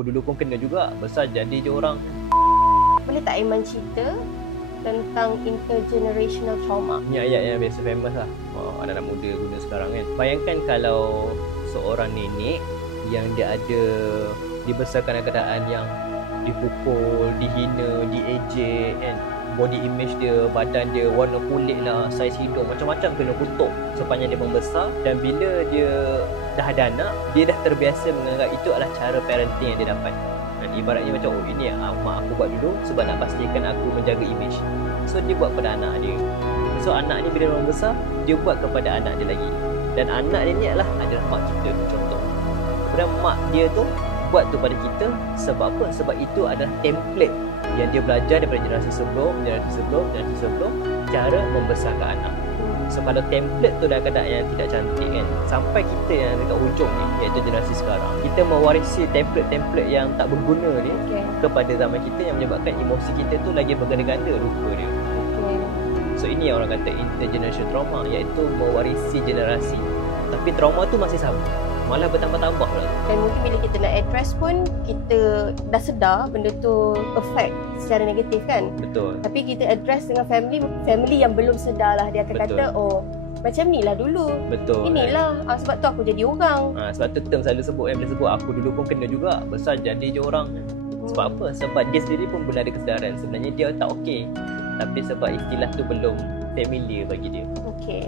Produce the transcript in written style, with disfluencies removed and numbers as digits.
Aku dulu pun kena juga, besar jadi je orang. Boleh tak Aiman cerita tentang intergenerational trauma? Ini ayat yang biasa famous lah, anak-anak muda guna sekarang kan. Bayangkan kalau seorang nenek yang dia ada dibesarkan dalam keadaan yang dipukul, dihina, diejek kan. Body image dia, badan dia, warna kulit lah, saiz hidung, macam-macam kena kutuk sepanjang dia membesar. Dan bila dia dah ada anak, dia dah terbiasa menganggap itu adalah cara parenting yang dia dapat. Dan ibaratnya macam, oh ini yang mak aku buat dulu sebab nak pastikan aku menjaga image. So dia buat pada anak dia. So anak ni bila dia membesar, dia buat kepada anak dia lagi. Dan anak dia ni adalah mak kita, contoh. Kemudian mak dia tu buat tu pada kita sebab apa? Sebab itu adalah template yang dia belajar daripada generasi sebelum cara membesarkan anak. So kalau template tu dalam keadaan yang tidak cantik kan, sampai kita yang dekat hujung ni, iaitu generasi sekarang, kita mewarisi template-template yang tak berguna ni kepada zaman kita, yang menyebabkan emosi kita tu lagi berganda-ganda rupa dia. So ini yang orang kata intergenerational trauma, iaitu mewarisi generasi. Tapi trauma tu masih sama, malah bertambah-tambah pula. Dan mungkin bila kita nak address pun, kita dah sedar benda tu affect secara negatif kan. Betul. Tapi kita address dengan family yang belum sedar lah. Dia akan kata, oh macam ni lah dulu. Betul. Inilah sebab tu aku jadi orang. Sebab tu term selalu sebut, bila sebut aku dulu pun kena juga, besar jadi je orang. Sebab apa? Sebab dia sendiri pun belum ada kesedaran. Sebenarnya dia tak okey, tapi sebab istilah tu belum familiar bagi dia. Okey.